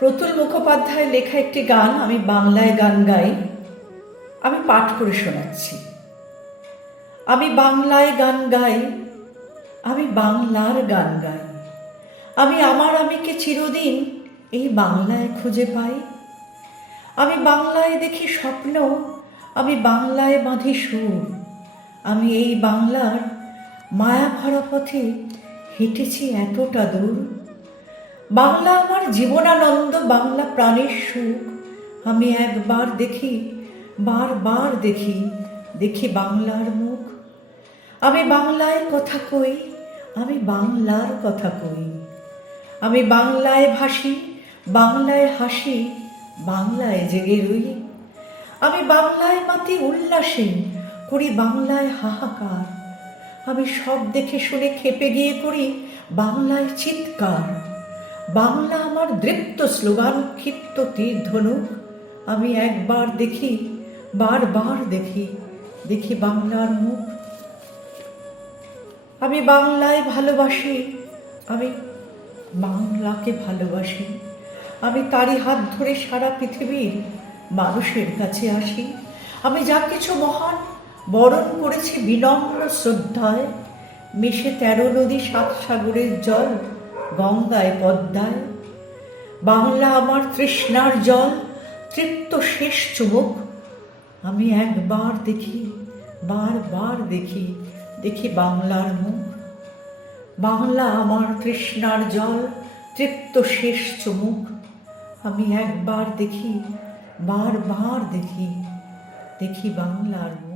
প্রতুল মুখোপাধ্যায়ের লেখা একটি গান আমি বাংলায় গান গাই, আমি পাঠ করে শোনাচ্ছি। আমি বাংলায় গান গাই, আমি বাংলার গান গাই, আমি আমার আমিকে চিরদিন এই বাংলায় খুঁজে পাই। আমি বাংলায় দেখি স্বপ্ন, আমি বাংলায় বাঁধি সুর, আমি এই বাংলার মায়া ভরা পথে হেঁটেছি এতটা দূর। বাংলা আমার জীবনানন্দ, বাংলা প্রাণের সুখ, আমি একবার দেখি, বারবার দেখি, দেখি বাংলার মুখ। আমি বাংলায় কথা কই, আমি বাংলার কথা কই, আমি বাংলায় ভাসি, বাংলায় হাসি, বাংলায় জেগে রই। আমি বাংলায় মাতি উল্লাসে, করি বাংলায় হাহাকার, আমি সব দেখে শুনে খেপে গিয়ে করি বাংলায় চিৎকার। বাংলা আমার দৃপ্ত স্লোগান, ক্ষিপ্ত তীর ধনুক, আমি একবার দেখি, বারবার দেখি, দেখি বাংলার মুখ। আমি বাংলায় ভালোবাসি, আমি বাংলাকে ভালোবাসি, আমি তারই হাত ধরে সারা পৃথিবীর মানুষের কাছে আসি। আমি যা কিছু মহান বরণ করেছি বিনম্র শ্রদ্ধায়, মিশে 13 নদী 7 সাগরের জল, গঙ্গায় পদ্মায়। বাংলা আমার তৃষ্ণার জল, তৃপ্ত শেষ চুমুক, আমি একবার দেখি, বারবার দেখি, দেখি বাংলার মুখ। বাংলা আমার তৃষ্ণার জল, তৃপ্ত শেষ চুমুক, আমি একবার দেখি, বারবার দেখি, দেখি বাংলার মুখ।